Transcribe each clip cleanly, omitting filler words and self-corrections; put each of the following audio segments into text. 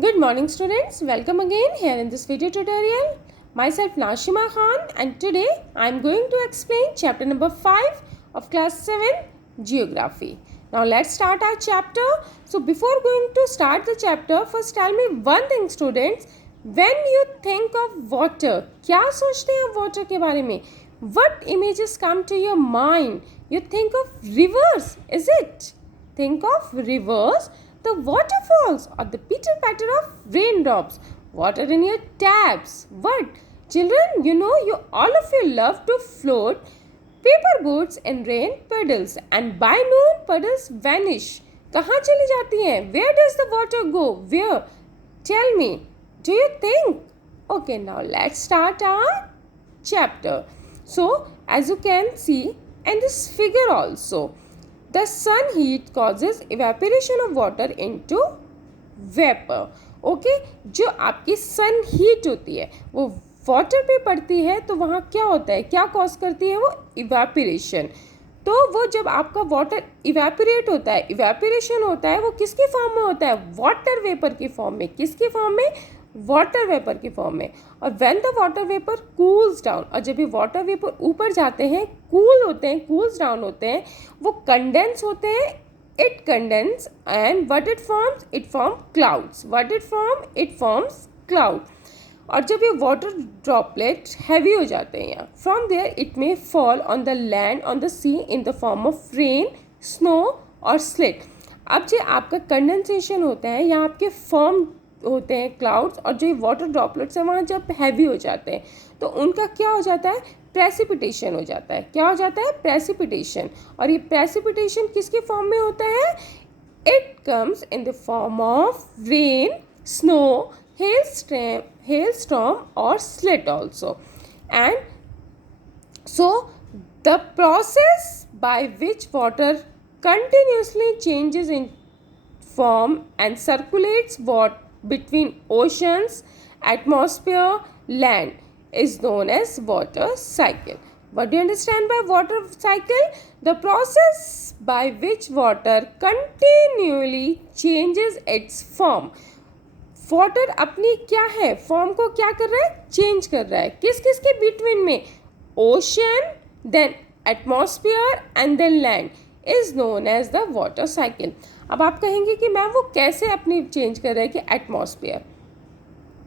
Good morning students, welcome again here in this video tutorial. Myself Nashima Khan and today I am going to explain chapter number 5 of class 7 Geography. Now let's start our chapter. So before going to start the chapter, first tell me one thing students, when you think of water, क्या सोचते हैं आप water के बारे में? What images come to your mind? You think of rivers, is it? Think of rivers, the waterfalls or the pitter patter of raindrops, water in your taps. What? Children, you all of you love to float paper boats in rain puddles and by noon puddles vanish. कहाँ चली जाती हैं? Where does the water go? Where? Tell me. Do you think? Okay, now let's start our chapter. So, as you can see in this figure also, the sun heat causes evaporation of water into vapor. Okay, जो आपकी sun heat होती है वो water पे पड़ती है तो वहाँ क्या होता है, क्या cause करती है वो evaporation. तो वो जब आपका वाटर इवेपोरेट होता है, इवेपोरेशन होता है, वो किसकी फॉर्म में होता है? वाटर वेपर की फॉर्म में. किसकी फॉर्म में? वाटर वेपर की फॉर्म में. और when the water vapour cools down, और जब ये वाटर वेपर ऊपर जाते हैं, कूल होते हैं, कूल्स डाउन होते हैं, वो कंडेंस होते हैं. It condense and what it forms? It form clouds. What it form? It forms cloud. और जब ये वाटर ड्रॉपलेट हैवी हो जाते हैं यहाँ, from there it may fall on the land, on the sea in the form of rain, snow और sleet. अब जो आपका कंडेंसेशन होता है यहाँ आपके फॉर्म होते हैं क्लाउड्स, और जो वाटर ड्रॉपलेट्स हैं वहाँ जब हैवी हो जाते हैं तो उनका क्या हो जाता है? प्रेसिपिटेशन हो जाता है. क्या हो जाता है? प्रेसिपिटेशन. और ये प्रेसिपिटेशन किसके फॉर्म में होता है? It comes in the form of rain, snow, hailstorm or slit also. And so the process by which water continuously changes in form and circulates between oceans, atmosphere, land is known as water cycle. What do you understand by water cycle? The process by which water continually changes its form. Water अपनी क्या है? Form को क्या कर रहा है? Change कर रहा है. किस किस के बिटवीन में? Ocean, then atmosphere and then land is known as the water cycle. अब आप कहेंगे कि मैम वो कैसे अपनी चेंज कर रहा है? कि एटमॉस्फेयर,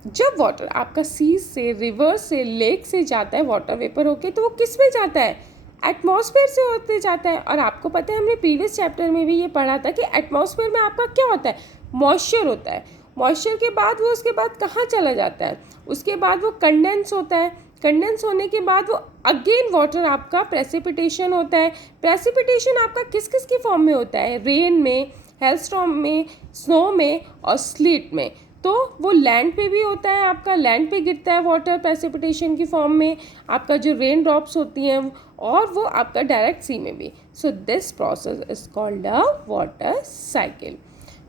जब वाटर आपका सी से, रिवर से, लेक से जाता है वाटर वेपर होके, तो वो किस में जाता है? एटमॉस्फेयर से होते जाता है. और आपको पता है हमने प्रीवियस चैप्टर में भी ये पढ़ा था कि एटमॉस्फेयर में आपका क्या होता है? मॉइस्चर होता है. मॉइस्चर के बाद वो उसके बाद कहाँ चला जाता है? उसके बाद वो कंडेंस होता है. कंडेंस होने के बाद वो अगेन वाटर आपका प्रेसिपिटेशन होता है. प्रेसिपिटेशन आपका किस किस की फॉर्म में होता है? रेन में, हेलस्टॉर्म में, स्नो में और स्लीट में. तो वो लैंड पे भी होता है, आपका लैंड पे गिरता है वाटर प्रेसिपिटेशन की फॉर्म में, आपका जो रेन ड्रॉप्स होती हैं, और वो आपका डायरेक्ट सी में भी. So this process is called a water cycle.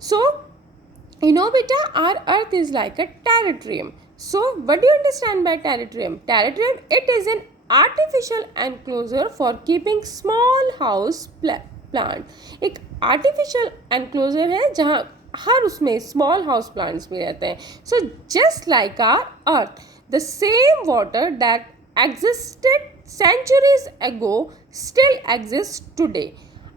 So you know beta, our earth is like a terrarium. So what do you understand by terrarium? Terrarium, it is an artificial enclosure for keeping small house plant. एक artificial enclosure है जहाँ हर उसमें small house plants भी रहते हैं. So just like our earth, the same water that existed centuries ago still exists today.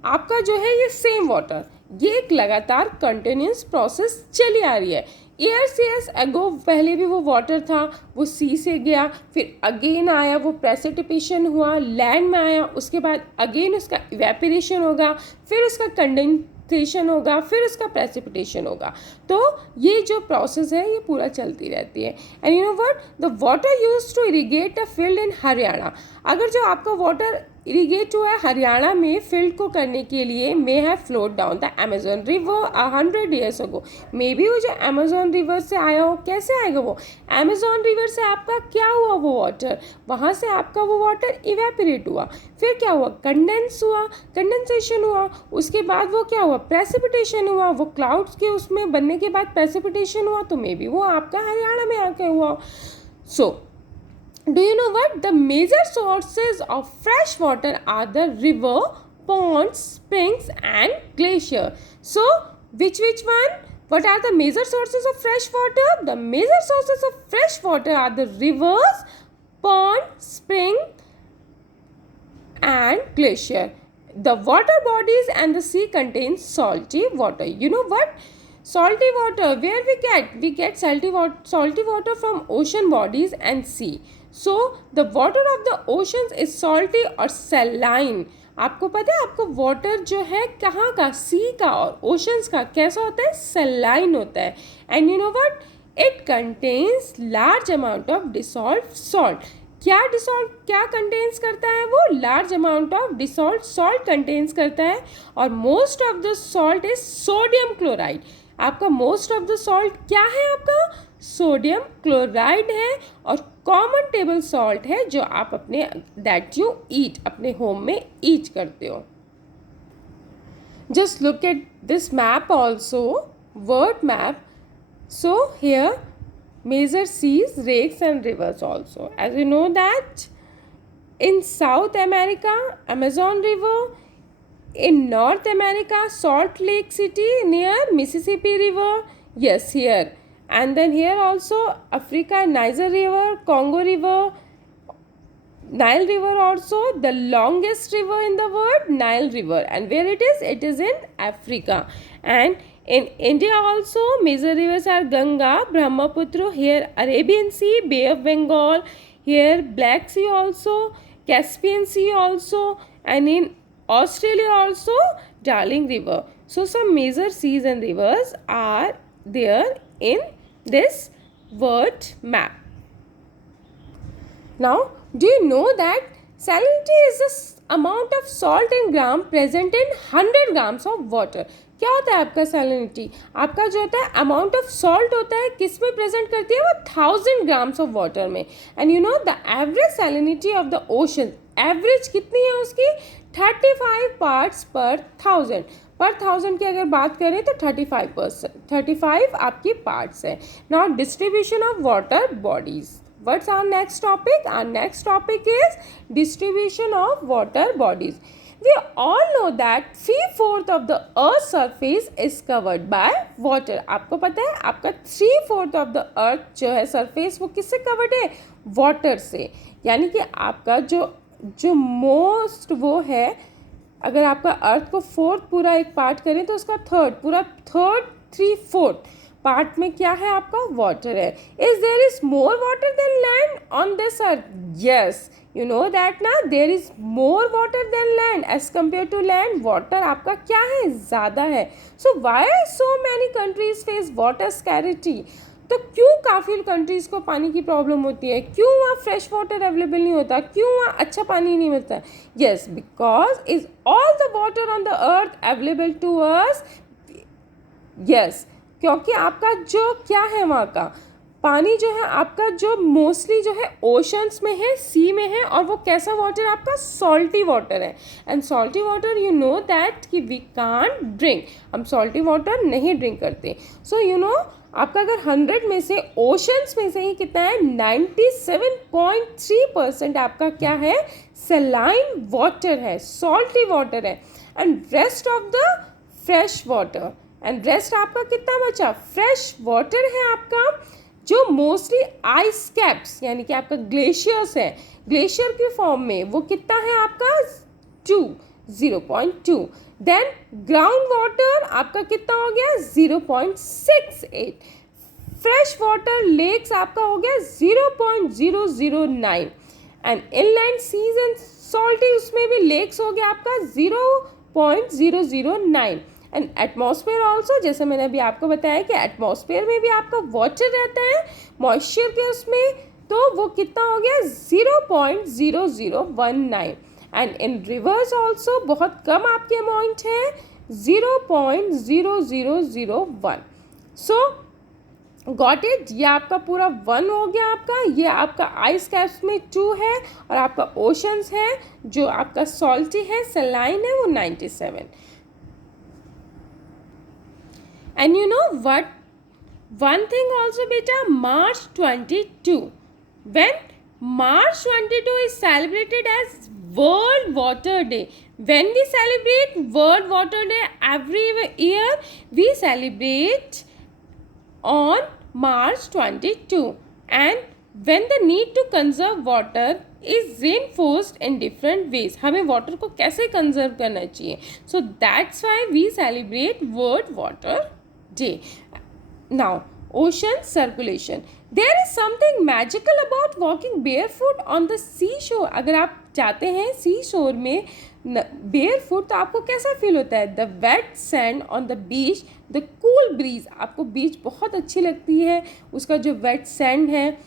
आपका जो है ये सेम वाटर, ये एक लगातार कंटिन्यूस प्रोसेस चली आ रही है. ईयर्स एगो पहले भी वो वाटर था, वो सी से गया, फिर अगेन आया, वो प्रेसिपिटेशन हुआ, लैंड में आया, उसके बाद अगेन उसका इवेपोरेशन होगा, फिर उसका कंडेंसेशन होगा, फिर उसका प्रेसिपिटेशन होगा. तो ये जो प्रोसेस है ये पूरा चलती रहती है. And you know what, the water used to irrigate a field in Haryana. अगर जो आपका वाटर इरिगेट हुआ है हरियाणा में फील्ड को करने के लिए, may have float down the Amazon river 100 years ago. May be वो जो अमेजोन रिवर से आया हो. कैसे आएगा वो? अमेजोन रिवर से आपका क्या हुआ? वो वाटर वहाँ से आपका वो वाटर इवेपोरेट हुआ, फिर क्या हुआ? कंडेंस हुआ, कंडेंसेशन हुआ, उसके बाद वो क्या हुआ? प्रेसिपिटेशन हुआ. वो क्लाउड्स के उसमें बनने के बाद प्रेसिपिटेशन हुआ, तो मे बी वो आपका हरियाणा में आके हुआ. सो do you know what? The major sources of fresh water are the river, ponds, springs and glacier. So which one? What are the major sources of fresh water? The major sources of fresh water are the rivers, pond, spring, and glacier. The water bodies and the sea contains salty water. You know what? Salty water, where we get? We get salty water from ocean bodies and sea. So the water of the oceans is salty or saline. आपको पता है आपको water जो है कहाँ का, सी का और ओशंस का कैसा होता है, सलाइन होता है. And you know what, it contains large amount of dissolve salt. क्या कंटेन्स करता है वो, large amount of dissolve salt contains करता है. और most of the salt is sodium chloride. आपका मोस्ट ऑफ द सॉल्ट क्या है, आपका सोडियम क्लोराइड है. और कॉमन टेबल सॉल्ट है जो आप अपने दैट यू ईट अपने होम में ईट करते हो. Just look at this map also, word map. So here major seas, lakes and rivers also. As you know that in South America, Amazon River, in North America, Salt Lake City near Mississippi River, yes, here. And then here also Africa, Niger River, Congo River, Nile River also, the longest river in the world, Nile River. And where it is? It is in Africa. And in India also, major rivers are Ganga, Brahmaputra, here Arabian Sea, Bay of Bengal, here Black Sea also, Caspian Sea also, and in Australia also, Darling River. So some major seas and rivers are there in this word map. Now, do you know that salinity is the amount of salt in gram present in 100 grams of water? क्या होता है आपका salinity? आपका जो होता है amount of salt होता है किस में प्रेजेंट करती है वो 1000 ग्राम्स ऑफ वाटर में. And you know the average salinity of the ocean, average कितनी है उसकी, 35 पार्ट्स पर 1000. पर 1000 की अगर बात करें तो 35 आपकी पार्ट्स है. Now distribution of water bodies. What's our next topic? Our next topic is distribution of water bodies. We all know that 3/4 of the Earth's surface is covered by water. आपको पता है आपका 3/4 of the Earth जो है surface वो किससे covered है, water से. यानी कि आपका जो most वो है, अगर आपका अर्थ को 4th पूरा एक पार्ट करें तो उसका पूरा 3/4 पार्ट में क्या है आपका, वाटर है. Is there is more water than land on this earth? Yes, you know that ना, there is more water than land as compare to land. Water आपका क्या है, ज़्यादा है. So why so many countries face water scarcity? तो क्यों काफ़ी countries को पानी की प्रॉब्लम होती है, क्यों वहाँ फ्रेश वाटर अवेलेबल नहीं होता, क्यों वहाँ अच्छा पानी नहीं मिलता? Yes, because is all the water on the earth available to us? Yes, क्योंकि आपका जो क्या है वहाँ का पानी जो है आपका जो मोस्टली जो है ओशंस में है, सी में है, और वो कैसा वाटर आपका सॉल्टी वाटर है. And salty water you know that कि वी कांट ड्रिंक, हम सॉल्टी वाटर नहीं ड्रिंक करते. सो यू नो आपका अगर 100 में से ओशंस में से ही कितना है, 97.3% आपका क्या है, सलाइन वाटर है, सॉल्टी वाटर है. And rest of the fresh water, and rest आपका कितना बचा, फ्रेश वाटर है आपका जो मोस्टली आइस कैप्स यानी कि आपका ग्लेशियर्स है, ग्लेशियर के फॉर्म में, वो कितना है आपका 0.2. देन ग्राउंड वाटर आपका कितना हो गया 0.68. फ्रेश वाटर लेक्स आपका हो गया 0.009. And inland seas and salty उसमें भी लेक्स हो गया आपका 0.009. एंड एटमॉस्फेयर ऑल्सो, जैसे मैंने अभी आपको बताया कि एटमॉस्फेयर में भी आपका वाटर रहता है मॉइस्चर के उसमें, तो वो कितना हो गया 0.0019. एंड इन रिवर्स ऑल्सो बहुत कम आपके अमाउंट है 0.0001. सो गॉट इट, ये आपका पूरा 1 हो गया आपका. ये आपका आइस कैप्स में 2 है और आपका ओशंस है जो आपका सॉल्टी है, सलाइन है, वो 97. And you know what? One thing also beta, March 22. When March 22 is celebrated as World Water Day. When we celebrate World Water Day every year, we celebrate on March 22, and when the need to conserve water is reinforced in different ways. हमें water को कैसे conserve करना चाहिए, so that's why we celebrate World Water Day. Now, ocean circulation. There is something magical about walking barefoot on the seashore. अगर आप जाते हैं सी शोर में barefoot तो आपको कैसा फील होता है? The wet sand on the beach, the cool breeze. आपको बीच बहुत अच्छी लगती है, उसका जो wet sand है,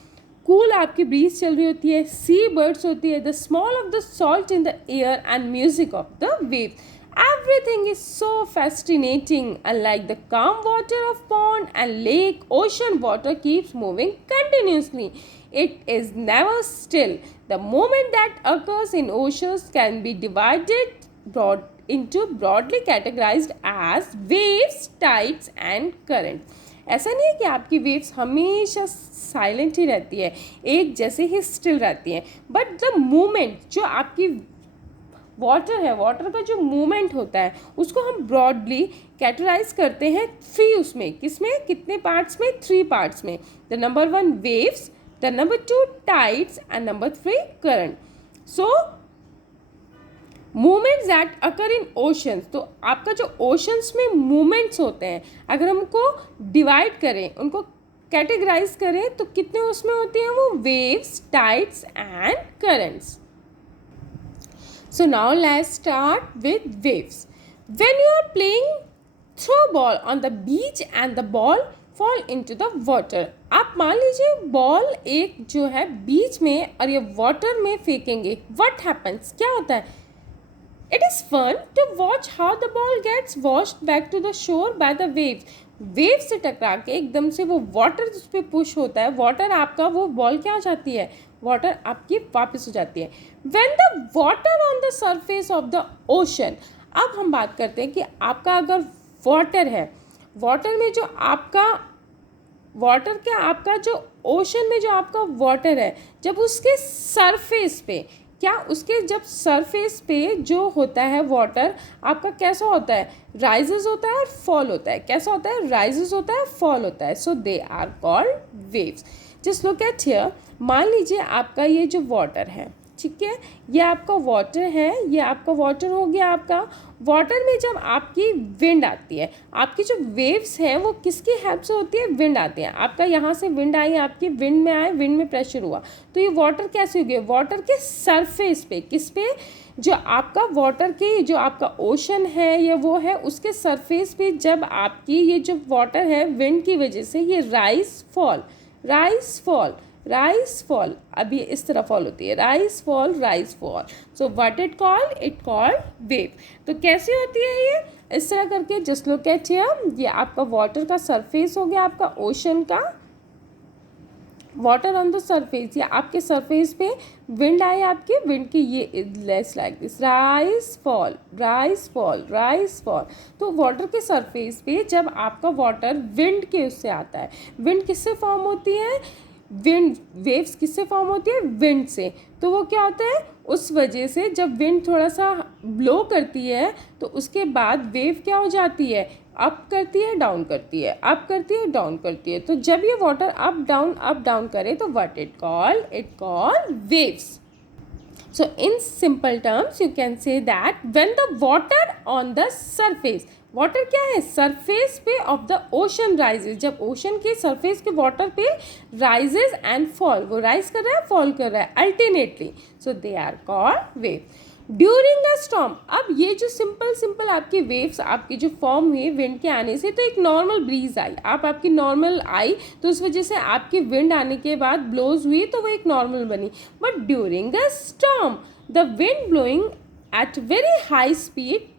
cool आपकी breeze चल रही होती है, sea birds होती है, the smell of the salt in the air and music of the waves. Everything is so fascinating. Unlike the calm water of pond and lake, ocean water keeps moving continuously. It is never still. The movement that occurs in oceans can be divided into broadly categorized as waves, tides and currents. ऐसा नहीं है कि आपकी waves हमेशा silent ही रहती है, एक जैसे ही स्टिल रहती हैं, बट द मूवमेंट जो आपकी वाटर है, वाटर का जो मूवमेंट होता है उसको हम ब्रॉडली कैटेगराइज करते हैं थ्री, उसमें किसमें, कितने पार्ट्स में, थ्री पार्ट्स में. The number 1 waves, the number 2 tides and number 3 current. So movements that occur in oceans, तो आपका जो ओशंस में मूवमेंट्स होते हैं अगर हमको डिवाइड करें, उनको कैटेगराइज करें तो कितने उसमें होते हैं, वो waves, tides and currents. So now let's start with waves. When you are playing throw ball on the beach and the ball fall into the water. आप मान लीजिए बॉल एक जो है बीच में और ये वाटर में फेंकेंगे. What happens? क्या होता है? It is fun to watch how the ball gets washed back to the shore by the waves. Wave से टकरा के एकदम से वो वाटर उस पर पुश होता है, वाटर आपका, वो बॉल क्या हो जाती है, वाटर आपकी वापस हो जाती है. When the water on the surface of the ocean. अब हम बात करते हैं कि आपका अगर वाटर है, वाटर में जो आपका वाटर क्या, आपका जो ओशन में जो आपका वाटर है, जब उसके सरफेस पे क्या, उसके जब सरफेस पे जो होता है वाटर आपका कैसा होता है, राइजेस होता है और फॉल होता है. कैसा होता है, राइजेस होता है, फॉल होता है. So they are called waves. Just look at here. मान लीजिए आपका ये जो वाटर है, ठीक है, ये आपका वाटर है, ये आपका वाटर हो गया. आपका वाटर में जब आपकी विंड आती है, आपकी जो वेव्स हैं वो किसकी हेल्प से होती है, विंड आती है. आपका यहाँ से विंड आई, आपकी विंड में आए, विंड में प्रेशर हुआ, तो ये वाटर कैसे हो गया, वाटर के सरफेस पे, किस पे, जो आपका वाटर के जो आपका ओशन है या वो है उसके सरफेस पे जब आपकी ये जो वाटर है विंड की वजह से ये rise fall, rise fall, rise fall, अब ये इस तरह फॉल होती है, rise fall, rise fall. So what it called, it called wave. तो कैसे होती है ये, इस तरह करके. Just look at here. ये आपका वाटर का सरफेस हो गया, आपका ओशन का वाटर ऑन द सरफेस, या आपके सरफेस पे विंड आए, आपके विंड की ये less like this, rise fall, rise fall, rise fall. तो वाटर के सरफेस पे जब आपका वाटर विंड के उससे आता है, विंड किससे फॉर्म होती है, विंड, वेव्स किससे फॉर्म होती है, विंड से. तो वो क्या होता है, उस वजह से जब विंड थोड़ा सा ब्लो करती है तो उसके बाद वेव क्या हो जाती है, अप करती है, डाउन करती है, अप करती है, डाउन करती है. तो जब ये वाटर अप डाउन करे तो what it called waves. So in simple terms you can say that when the water on the surface, water क्या है, सरफेस पे ऑफ द ओशन राइजेज, जब ओशन के सरफेस के वाटर पे राइजेज एंड फॉल, वो राइज कर रहा है, फॉल कर रहा है alternately, so they are called wave. During a storm. अब ये जो सिंपल आपकी वेव्स आपकी जो फॉर्म हुई विंड के आने से, तो एक नॉर्मल ब्रीज आई, आपकी नॉर्मल आई, तो उस वजह से आपकी विंड आने के बाद ब्लोज हुई तो वो एक नॉर्मल बनी. But during a storm the wind blowing at very high speed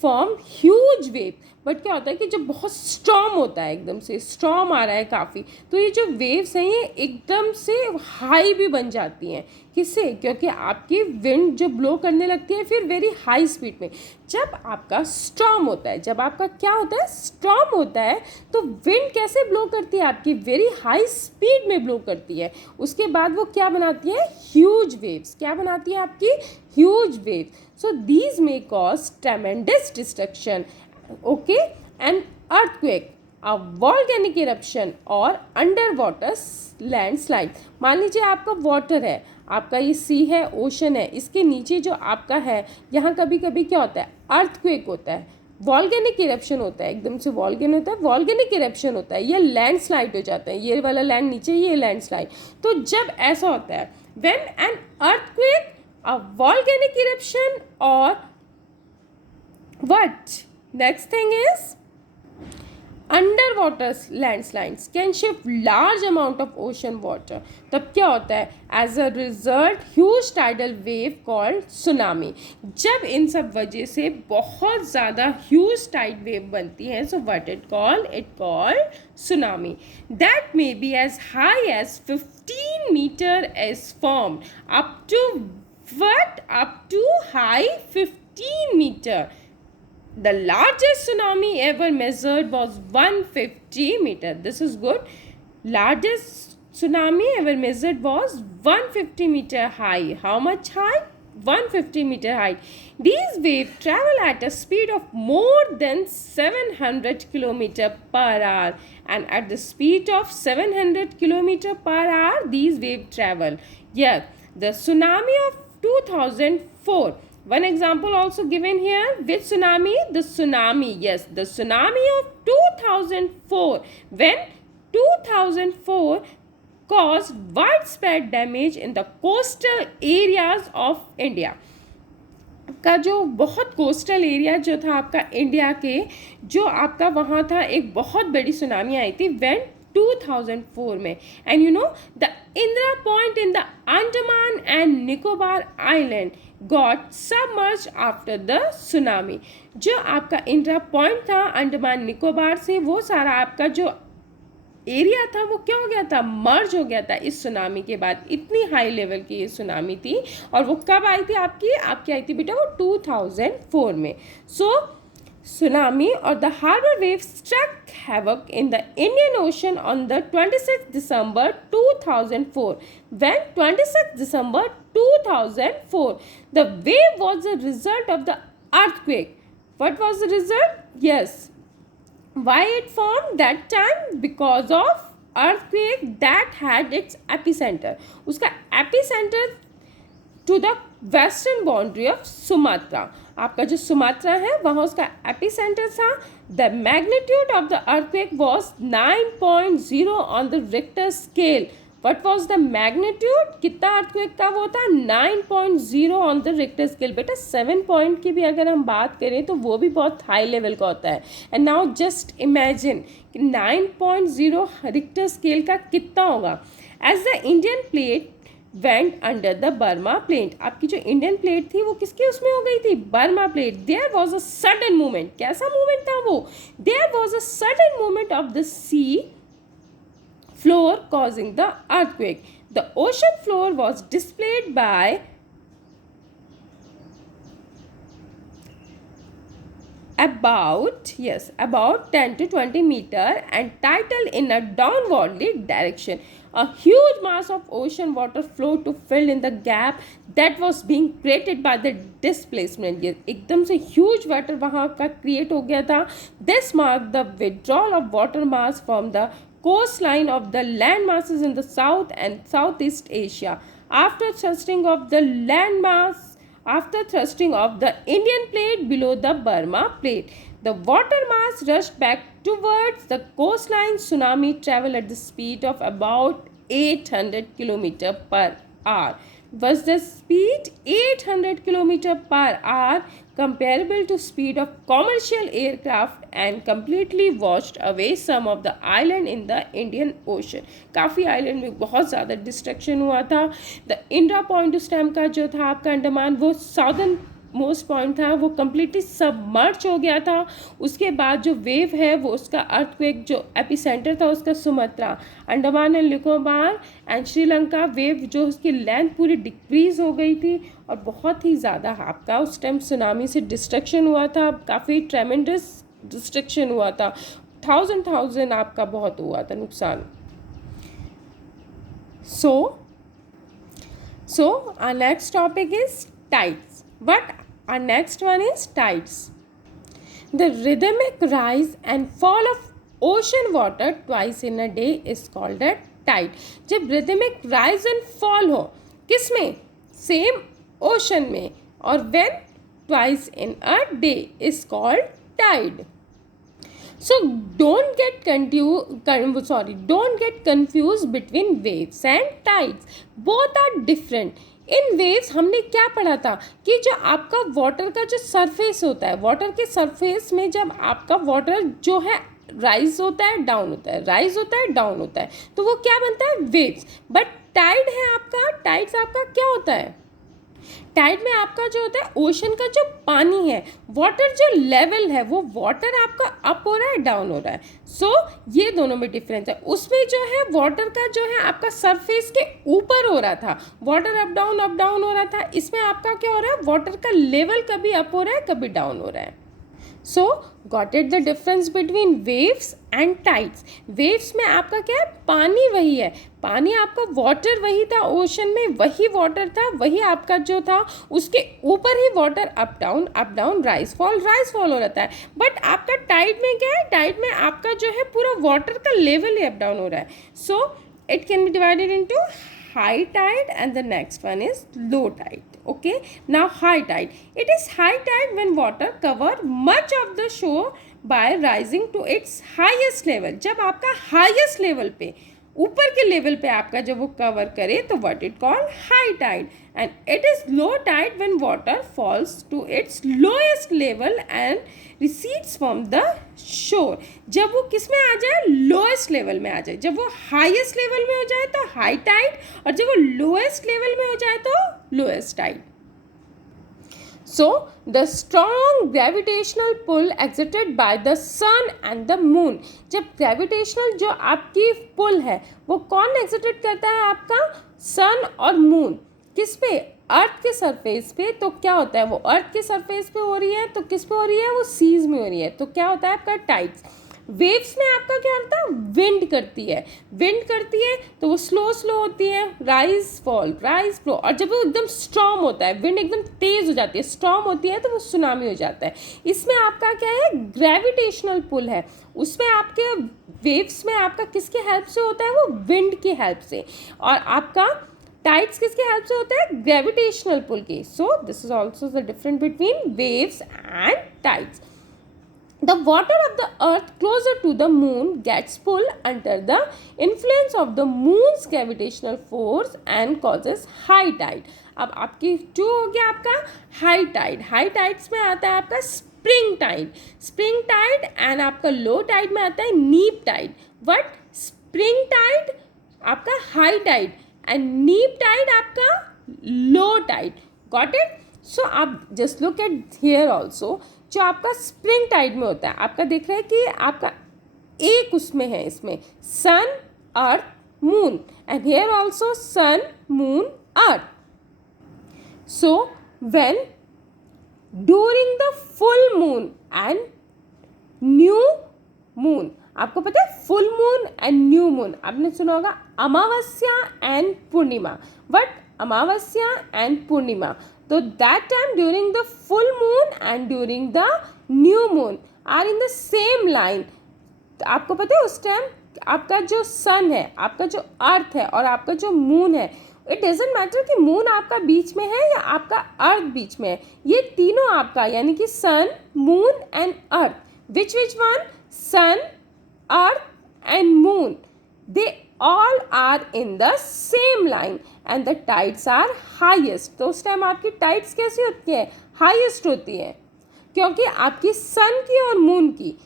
form huge wave. But क्या होता है कि जब बहुत स्टॉर्म होता है, एकदम से स्टॉर्म आ रहा है काफ़ी, तो ये जो वेव्स हैं ये एकदम से हाई भी बन जाती हैं. किससे, क्योंकि आपकी विंड जो ब्लो करने लगती है फिर वेरी हाई स्पीड में. जब आपका स्टॉर्म होता है, जब आपका क्या होता है, स्टॉर्म होता है, तो विंड कैसे ब्लो करती है, आपकी वेरी हाई स्पीड में ब्लो करती है. उसके बाद वो क्या बनाती है, ह्यूज वेव्स. क्या बनाती है आपकी, huge waves. So these may cause ट्रेमेंडस destruction, okay, and earthquake. a volcanic eruption or underwater landslide. मान लीजिए आपका वाटर है, आपका ये सी है, ओशन है, इसके नीचे जो आपका है, यहाँ कभी कभी क्या होता है, अर्थक्वेक होता है, वॉल्केनिक इरप्शन होता है, एकदम से वॉल्केन होता है, वॉल्केनिक इरप्शन होता है, ये लैंडस्लाइड हो जाता है, ये वाला लैंड नीचे, ये लैंडस्लाइड. तो जब ऐसा होता है, when an earthquake, a volcanic eruption और what next thing is underwater landslides can shift large amount of ocean water. तब क्या होता है, as a result huge tidal wave called tsunami. जब इन सब वजह से बहुत ज़्यादा huge tide wave बनती है, so what it called tsunami. That may be as high as 15 meter is formed up to high 15 meter. The largest tsunami ever measured was 150 meter. This is good. Largest tsunami ever measured was 150 meter high. How much high? 150 meter high. These waves travel at a speed of more than 700 kilometer per hour. And at the speed of 700 kilometer per hour, these waves travel. Yeah, the tsunami of 2004. One example also given here. Which tsunami? The tsunami. Yes, the tsunami of 2004. When 2004 caused widespread damage in the coastal areas of India. का जो बहुत coastal area जो था आपका India के, जो आपका वहाँ था, एक बहुत बड़ी सुनामी आई थी when 2004 में. And you know the Indira point in the Andaman and Nicobar island got submerge after the tsunami. जो आपका इंदिरा पॉइंट था अंडमान निकोबार से, वो सारा आपका जो एरिया था वो क्या हो गया था, मर्ज हो गया था इस सुनामी के बाद. इतनी हाई लेवल की ये सुनामी थी. और वो कब आई थी आपकी आई थी बेटा वो 2004 में. सो tsunami or the harbor wave struck havoc in the Indian Ocean on the 26th December 2004. When 26th December 2004, the wave was the result of the earthquake. What was the result? Yes. Why it formed that time? Because of earthquake that had its epicenter. उसका epicenter to the western boundary of Sumatra. आपका जो Sumatra है वहाँ उसका epicentre था. The magnitude of the earthquake was 9.0 on the Richter scale. What was the magnitude, कितना earthquake का वो था, 9.0 ऑन द रिक्टर स्केल. बेटा 7 पॉइंट की भी अगर हम बात करें तो वो भी बहुत हाई लेवल का होता है. एंड नाउ जस्ट इमेजिन कि 9.0 रिक्टर स्केल का कितना होगा. As the Indian plate went under the Burma plate. आपकी जो इंडियन प्लेट थी वो किसके उसमें हो गई थी, Burma plate. There was a sudden movement. कैसा मूवमेंट था वो, there was a sudden movement of the sea floor causing the earthquake. The ocean floor was displaced by about 10 to 20 meter and titled in a downwardly direction. A huge mass of ocean water flowed to fill in the gap that was being created by the displacement. ये एकदम से huge water वहाँ का create हो गया था. This marked the withdrawal of water mass from the coastline of the land masses in the South and Southeast Asia. After thrusting of the Indian plate below the Burma plate, the water mass rushed back towards the coastline. Tsunami traveled at the speed of about 800 km per hour. Was the speed 800 km per hour comparable to speed of commercial aircraft and completely washed away some of the island in the Indian Ocean. काफ़ी island में बहुत ज़्यादा destruction हुआ था. The Indira point उस time का जो था आपका अंडमान, वो साउदर्न मोस्ट पॉइंट था, वो कम्प्लीटली सबमर्ज हो गया था. उसके बाद जो वेव है वो उसका अर्थक्वेक जो एपिसेंटर था उसका Sumatra, Andaman and Nicobar and Sri Lanka. Wave जो उसकी लेंथ पूरी डिक्रीज हो गई थी और बहुत ही ज़्यादा आपका उस टाइम सुनामी से डिस्ट्रक्शन हुआ था. काफ़ी ट्रेमेंडस डिस्ट्रक्शन हुआ था. थाउजेंड आपका बहुत हुआ था नुकसान. So our next topic is tides. But our next one is tides. The rhythmic rise and fall of ocean water twice in a day is called a tide. जब rhythmic rise and fall हो किस में? Same ocean में, और when twice in a day is called tide. So don't get confused between waves and tides. Both are different. In waves हमने क्या पढ़ा था कि जो आपका वाटर का जो सरफेस होता है, वाटर के सरफेस में जब आपका वाटर जो है राइज होता है डाउन होता है, राइज होता है डाउन होता है, तो वो क्या बनता है? वेव्स. बट टाइड है आपका, टाइड्स आपका क्या होता है? टाइड में आपका जो होता है ओशन का जो पानी है, वाटर जो लेवल है, वो वाटर आपका अप हो रहा है डाउन हो रहा है. सो ये दोनों में डिफरेंस है. उसमें जो है वाटर का जो है आपका सरफेस के ऊपर हो रहा था, वाटर अप डाउन हो रहा था. इसमें आपका क्या हो रहा है? वाटर का लेवल कभी अप हो रहा है कभी डाउन हो रहा है. सो got it the difference between waves and tides. Waves में आपका क्या है? पानी वही है, पानी आपका वाटर वही था, ओशन में वही वाटर था, वही आपका जो था उसके ऊपर ही water up down rise fall हो रहता है. बट आपका टाइड में क्या है? टाइड में आपका जो है पूरा वाटर का लेवल ही अप डाउन हो रहा है. So it can be divided into high tide and the next one is low tide. Okay, now high tide. It is high tide when water cover much of the shore by rising to its highest level. जब आपका highest level पे, ऊपर के level पे आपका जब वो cover करे तो what it called high tide. And it is low tide when water falls to its lowest level and recedes from the shore. जब वो किस में आ जाए? लोएस्ट लेवल में आ जाए. जब वो हाईएस्ट लेवल में हो जाए तो हाई टाइड, और जब वो लोएस्ट लेवल में हो जाए तो lowest tide. So the strong gravitational pull exerted by the sun and the moon. जब gravitational जो आपकी पुल है वो कौन एक्सर्टेड करता है? आपका सन और मून. किस पे? अर्थ के सरफेस पे. तो क्या होता है? वो अर्थ के सरफेस पे हो रही है तो किस पे हो रही है? वो सीज में हो रही है. तो क्या होता है आपका? टाइड्स. वेव्स में आपका क्या होता है? विंड करती है तो वो स्लो होती है, राइज फ्लो. और जब वो एकदम स्टॉर्म होता है, विंड एकदम तेज हो जाती है, स्टॉर्म होती है, तो वो सुनामी हो जाता है. इसमें आपका क्या है? ग्रेविटेशनल पुल है. उसमें आपके वेव्स में आपका किसके हेल्प से होता है? वो विंड की हेल्प से. और आपका टाइड्स किसके हेल्प से होता है? ग्रेविटेशनल पुल की. So this is also the difference between waves and tides. The water of the earth closer to the moon gets pulled under the influence of the moon's gravitational force and causes high tide. अब आपकी जो हो गया आपका high Tide. High tides में आता है आपका स्प्रिंग टाइड एंड आपका लो टाइड में आता है neap tide. But spring tide आपका high tide and neap tide आपका low tide. Got it? So आप just look at here also. जो आपका स्प्रिंग टाइड में होता है, आपका देख रहे हैं कि आपका एक उसमें है, इसमें sun earth moon, and here also sun moon earth. So when during the full moon and new moon, आपको पता है full moon and new moon आपने सुना होगा, अमावस्या एंड पूर्णिमा. बट अमावस्या एंड पूर्णिमा, so that time during the full moon and during the new moon are in the same line. तो आपको पता है उस टाइम आपका जो सन है, आपका जो अर्थ है और आपका जो मून है, इट डजेंट मैटर कि मून आपका बीच में है या आपका अर्थ बीच में है, ये तीनों आपका यानी कि sun moon and earth. Which one? Sun earth and moon, they all are in the same line and the tides are highest. तो उस टाइम आपकी टाइड्स कैसी होती है? हाईएस्ट होती है, क्योंकि आपकी सन की और मून की.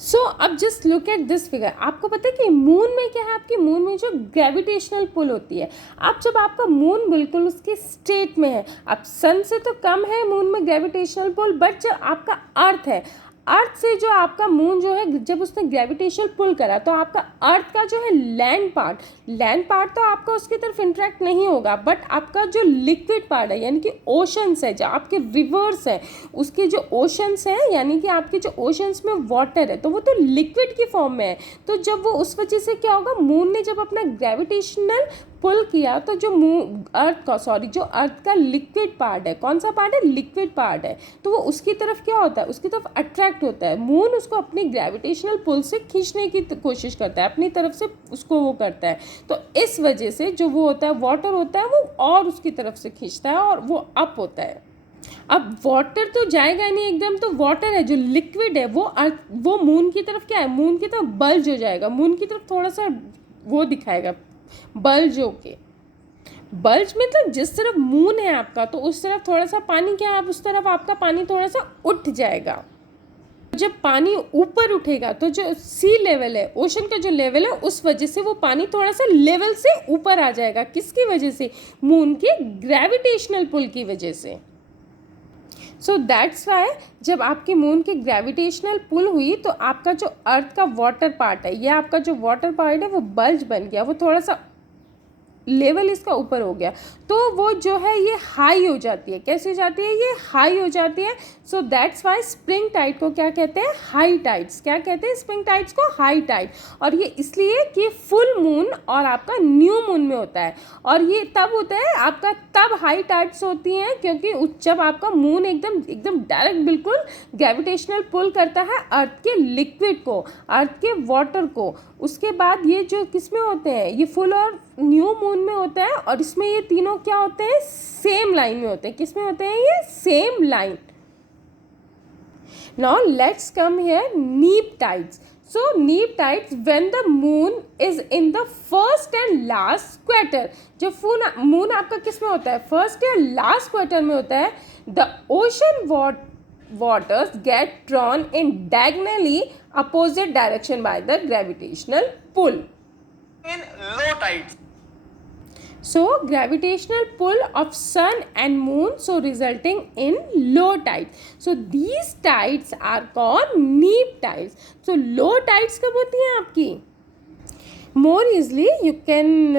सो अब just look at this figure. आपको पता है कि मून में क्या है? आपकी मून में जो ग्रेविटेशनल पुल होती है, आप जब आपका मून बिल्कुल उसके स्टेट में है, अब सन से तो कम है मून में ग्रेविटेशनल पुल, बट जब आपका अर्थ है, अर्थ से जो आपका मून जो है जब उसने ग्रेविटेशनल पुल करा तो आपका अर्थ का जो है लैंड पार्ट तो आपका उसकी तरफ इंटरेक्ट नहीं होगा, बट आपका जो लिक्विड पार्ट है यानी कि ओशंस है, जो आपके रिवर्स है, उसके जो ओशंस हैं यानी कि आपके जो ओशंस में वाटर है तो वो तो लिक्विड की फॉर्म में है. तो जब वो उस वजह से क्या होगा, मून ने जब अपना ग्रेविटेशनल पुल किया तो जो जो अर्थ का लिक्विड पार्ट है, कौन सा पार्ट है, लिक्विड पार्ट है, तो वो उसकी तरफ क्या होता है, उसकी तरफ अट्रैक्ट होता है। मून उसको अपनी ग्रेविटेशनल पुल से खींचने की कोशिश करता है, अपनी तरफ से उसको वो करता है। तो इस वजह से जो वो होता है, वाटर होता है, वो और उसकी तरफ से खींचता है और वो अप होता है। अब वाटर तो जाएगा नहीं एकदम, तो वाटर है जो लिक्विड है वो मून की तरफ क्या है, मून की तरफ बल्ज हो जाएगा, मून की तरफ थोड़ा सा वो दिखाएगा, बल्ज होके। बल्ज मतलब जिस तरफ मून है आपका, तो उस तरफ थोड़ा सा पानी क्या है, उस तरफ आपका पानी थोड़ा सा उठ जाएगा। जब पानी ऊपर उठेगा तो जो सी लेवल है, ओशन का जो लेवल है, उस वजह से वो पानी थोड़ा सा लेवल से ऊपर आ जाएगा। किसकी वजह से, मून के ग्रेविटेशनल पुल की वजह से। सो दैट्स वाई जब आपकी मून की ग्रेविटेशनल पुल हुई तो आपका जो अर्थ का वाटर पार्ट है, या आपका जो वाटर पार्ट है वो बल्ज बन गया, वो थोड़ा सा लेवल इसका ऊपर हो गया, तो वो जो है ये हाई हो जाती है। कैसे हो जाती है, ये हाई हो जाती है। So that's why spring tide को क्या कहते हैं, हाई टाइड्स। क्या कहते हैं स्प्रिंग टाइड्स को, हाई टाइड। और ये इसलिए कि फुल मून और आपका न्यू मून में होता है, और ये तब होता है आपका, तब हाई टाइड्स होती हैं, क्योंकि जब आपका मून एकदम एकदम डायरेक्ट बिल्कुल ग्रेविटेशनल पुल करता है अर्थ के लिक्विड को, अर्थ के वाटर को। उसके बाद ये जो किस में होते हैं, ये फुल और न्यू मून में होता है, और इसमें ये तीनों क्या होते हैं, सेम लाइन में होते हैं। किस में होते हैं, ये same line. Now let's come here, neap tides. So neap tides when the moon is in the first and last quarter. जब मून आपका किस में होता है, फर्स्ट या लास्ट क्वार्टर में होता है, the ocean waters get drawn in diagonally opposite direction by the gravitational pull. In low tides. So gravitational pull of sun and moon, so resulting in low tides. So these tides are called neap tides. So low tides कब होती हैं आपकी, more easily you can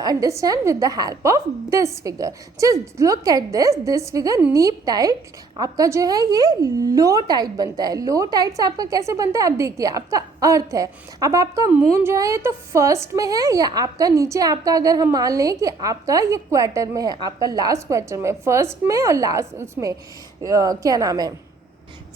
understand with the help of this figure. Just look at this figure, neap tide आपका जो है ये low tide बनता है। लो टाइड से आपका कैसे बनता है, अब देखिए आपका अर्थ है, अब आपका मून जो है ये तो फर्स्ट में है, या आपका नीचे आपका, अगर हम मान लें कि आपका ये क्वार्टर में है, आपका लास्ट क्वार्टर में, फर्स्ट में और लास्ट उसमें क्या नाम है,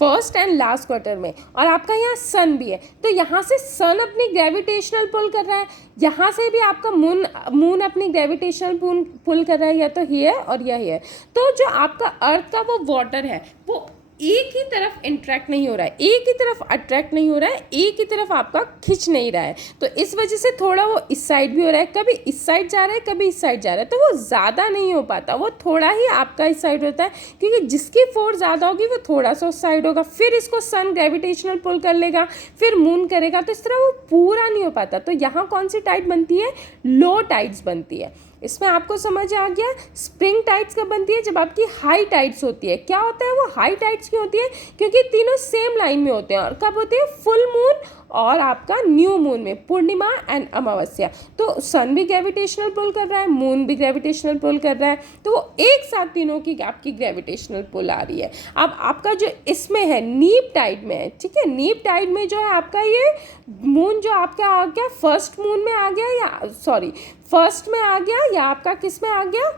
फर्स्ट एंड लास्ट क्वार्टर में, और आपका यहाँ सन भी है, तो यहाँ से सन अपनी ग्रेविटेशनल पुल कर रहा है, यहाँ से भी आपका मून अपनी ग्रेविटेशनल पुल कर रहा है, या तो हियर और या हियर। तो जो आपका अर्थ का वो वाटर है, वो एक ही तरफ इंट्रैक्ट नहीं हो रहा है, एक ही तरफ अट्रैक्ट नहीं हो रहा है, एक ही तरफ आपका खिंच नहीं रहा है। तो इस वजह से थोड़ा वो इस साइड भी हो रहा है, कभी इस साइड जा रहा है, कभी इस साइड जा रहा है, तो वो ज़्यादा नहीं हो पाता, वो थोड़ा ही आपका इस साइड होता है, क्योंकि जिसकी फोर्स ज़्यादा होगी वो थोड़ा सा उस साइड होगा, फिर इसको सन ग्रेविटेशनल पुल कर लेगा, फिर मून करेगा, तो इस तरह वो पूरा नहीं हो पाता। तो यहाँ कौन सी टाइड बनती है, लो टाइड्स बनती है। इसमें आपको समझ आ गया। स्प्रिंग टाइड्स कब बनती है, जब आपकी हाई टाइड्स होती है। क्या होता है वो हाई टाइड्स क्यों होती है, क्योंकि तीनों सेम लाइन में होते हैं। और कब होती है, फुल मून और आपका न्यू मून में, पूर्णिमा एंड अमावस्या। तो सन भी ग्रेविटेशनल पुल कर रहा है, मून भी ग्रेविटेशनल पुल कर रहा है, तो वो एक साथ तीनों की आपकी ग्रेविटेशनल पुल आ रही है। अब आपका जो इसमें है नीप टाइड में है, ठीक है, नीप टाइड में जो है आपका ये मून जो आपका आ गया फर्स्ट मून में आ गया, या सॉरी फर्स्ट में आ गया, या आपका किस में आ गया,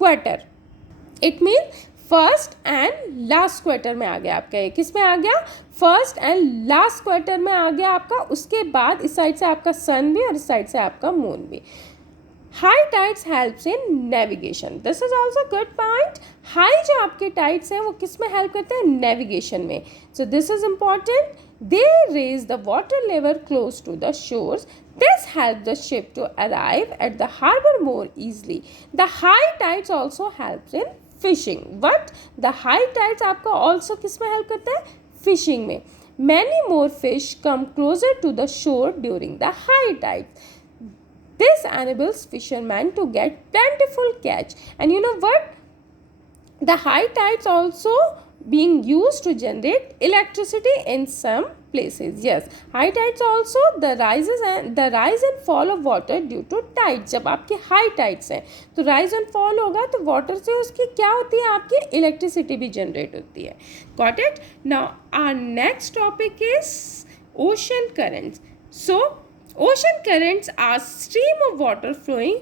quarter. It mean first and last quarter में आ गया आपका, ये किस में आ गया, फर्स्ट एंड लास्ट क्वार्टर में आ गया आपका। उसके बाद इस साइड से आपका सन भी और इस साइड से आपका मून भी। High tides helps in navigation, this is also good point. High जो आपके टाइड्स हैं वो किस में हेल्प करते हैं, नेविगेशन में। So this is important. They raise the water level close to the shores. This helps the ship to arrive at the harbor more easily. The high tides also helps in fishing. But the high tides आपका also किस में help करता है, fishing में। Many more fish come closer to the shore during the high tides. This enables fishermen to get plentiful catch. And you know what? The high tides also being used to generate electricity in some places. Yes, high tides also the rise and fall of water due to tides. जब आपके high tides हैं तो rise and fall होगा, तो water से उसकी क्या होती है, आपकी electricity भी generate होती है। Got it? Now our next topic is ocean currents. So Ocean currents are stream of water flowing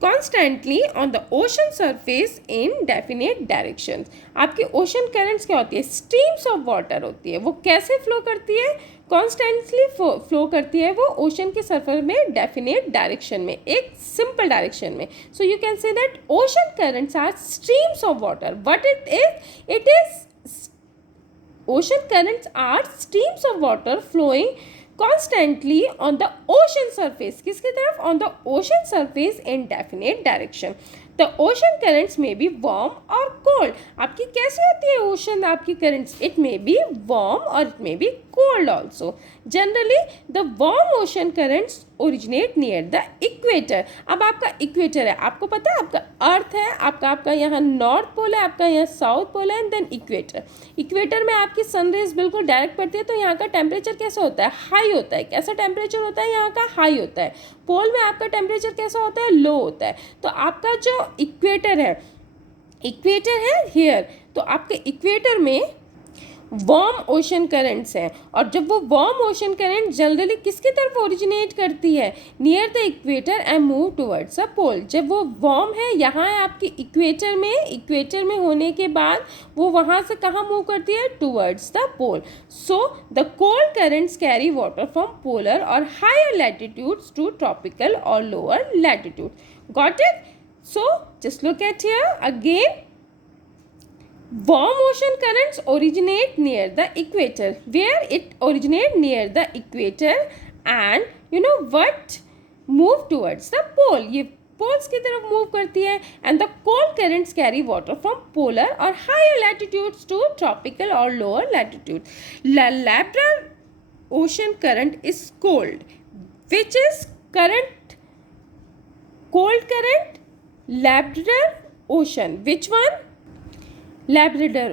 constantly on the ocean surface in definite directions. आपकी ocean currents क्या होती है? Streams of water होती है. वो कैसे flow करती है? Constantly flow करती है वो ocean के surface में definite direction में, एक simple direction में. So you can say that ocean currents are streams of water. What it is? It is ocean currents are streams of water flowing constantly on the ocean surface. किसकी तरफ? On the ocean surface in definite direction. The ocean currents may be warm or cold. आपकी कैसे होती है ocean आपकी currents? It may be warm or it may be cold also. Generally the warm ocean currents originate near the equator. अब आपका equator है, आपको पता है आपका अर्थ है, आपका यहाँ नॉर्थ पोल है, आपका यहाँ साउथ पोल है, एंड देन इक्वेटर. इक्वेटर में आपकी सनरेज बिल्कुल डायरेक्ट पड़ती है, तो यहाँ का टेम्परेचर कैसा होता है? हाई होता है. कैसा टेम्परेचर होता है यहाँ का? हाई होता है. पोल में आपका टेम्परेचर कैसा होता है? लो होता है. तो आपका जो इक्वेटर है हियर, तो आपके इक्वेटर में वार्म ओशन करंट्स हैं, और जब वो वार्म ओशन करंट जनरली किसकी तरफ ओरिजिनेट करती है? Near the equator and move towards the pole. जब वो वार्म है यहाँ है आपकी इक्वेटर में होने के बाद वो वहाँ से कहाँ मूव करती है? Towards the pole. So the cold currents carry water from polar और हायर लैटिट्यूड्स टू ट्रॉपिकल और lower latitude. Got it? So just look at here again. Warm ocean currents originate near the equator. Where it originate near the equator, and you know what? Move towards the pole. ये poles की तरफ move करती है. And the cold currents carry water from polar or higher latitudes to tropical or lower latitude. Labrador ocean current is cold. Which is current? Cold current? Labrador ocean. Which one? Labrador.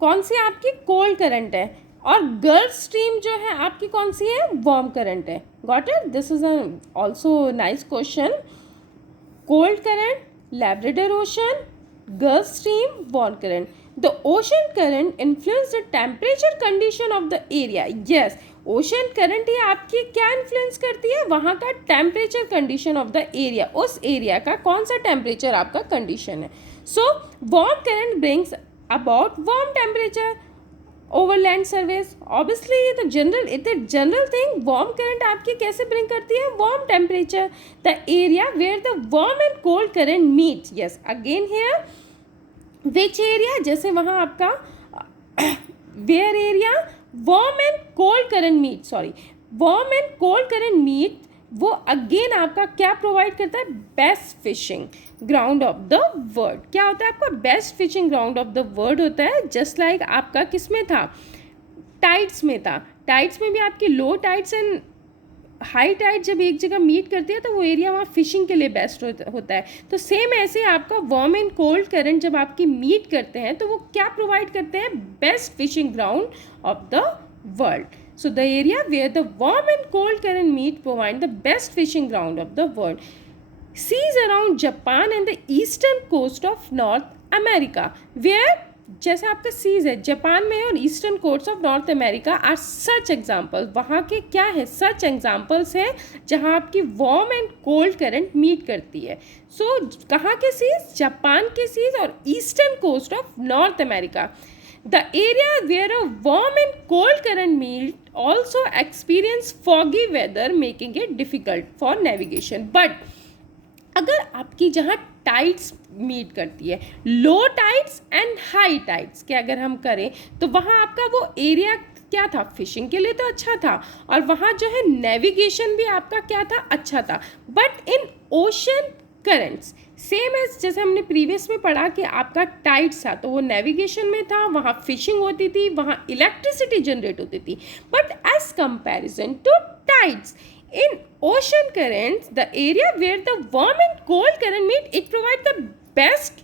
कौन सी आपकी? Cold current है. और gulf stream जो है आपकी कौन सी है? वार्म करंट है. Got it? This is also nice question. Cold current, Labrador ocean, gulf stream, warm current. The ocean current influence the temperature condition of the area. Yes, ocean current ही आपकी क्या इन्फ्लुएंस करती है? वहाँ का temperature condition of the area. उस area का कौन सा टेम्परेचर आपका कंडीशन है. So warm current brings about warm temperature over land surface. Obviously ये तो जनरल थिंग. वार्म करंट आपकी कैसे ब्रिंग करती है? Warm temperature. The area where the warm and cold current meet. Yes, again here which area? जैसे वहाँ आपका where area warm and cold current meet, warm and cold current meet, वो again आपका क्या प्रोवाइड करता है? Best fishing ground of the world. क्या होता है आपका? Best fishing ground of the world होता है. जस्ट लाइक आपका किस में था? टाइड्स में था. टाइड्स में भी आपकी low tides and high tide जब एक जगह मीट करती है तो वो एरिया वहाँ फिशिंग के लिए बेस्ट होता है. तो सेम ऐसे आपका वार्म एंड कोल्ड करंट जब आपकी मीट करते हैं तो वो क्या प्रोवाइड करते हैं? Best fishing ground of the world. So the area where the warm and cold current meet provide the best fishing ground of the world. Seas around Japan and the eastern coast of North America, where जैसे आपका seize है Japan में और eastern coast of North America are such example. वहाँ के क्या है? Such examples हैं जहाँ आपकी warm and cold current meet करती है. सो कहाँ के सीज? जापान के सीज और eastern coast of North America. The area where a warm and cold current meet also experience foggy weather, making it difficult for navigation. But अगर आपकी जहाँ tides meet करती है, लो टाइड्स एंड हाई टाइड्स के अगर हम करें तो वहाँ आपका वो एरिया क्या था? फिशिंग के लिए तो अच्छा था, और वहाँ जो है नेविगेशन भी आपका क्या था? अच्छा था. But in ocean currents same as जैसे हमने प्रीवियस में पढ़ा कि आपका टाइड्स था तो वो नेविगेशन में था, वहाँ फिशिंग होती थी, वहाँ इलेक्ट्रिसिटी जनरेट होती थी. But as comparison to tides in ocean currents, the area where the warm and cold current meet, it provides the best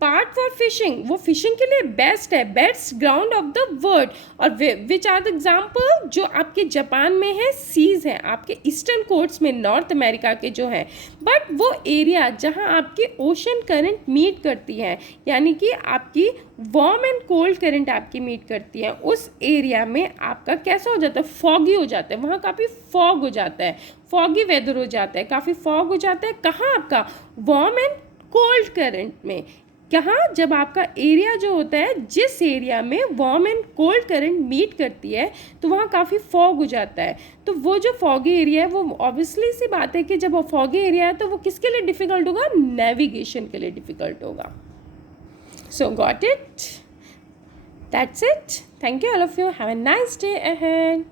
part for fishing, वो फिशिंग के लिए बेस्ट है, best ground of the world. और which are the example, जो आपके Japan में है seize हैं, आपके ईस्टर्न कोर्ट्स में नॉर्थ अमेरिका के जो हैं, बट वो एरिया जहाँ आपकी ओशन करंट मीट करती है, यानी कि आपकी वार्म एंड कोल्ड करंट आपकी मीट करती है, उस एरिया में आपका कैसा हो जाता है, फॉगी हो जाता है, वहाँ काफ़ी फॉग हो जाता है, फॉगी वेदर हो जाता है, काफ़ी फॉग हो जाता है। कहाँ आपका वार्म एंड कोल्ड करंट में, कहाँ, जब आपका एरिया जो होता है, जिस एरिया में warm and cold current meet करती है, तो वहाँ काफ़ी फॉग हो जाता है। तो वो जो फॉगी एरिया है, वो ऑब्वियसली सी बात है कि जब वो फॉगी एरिया है तो वो किसके लिए डिफ़िकल्ट होगा, नेविगेशन के लिए डिफ़िकल्ट होगा। सो got it, that's it, thank you all of you, have a nice day ahead.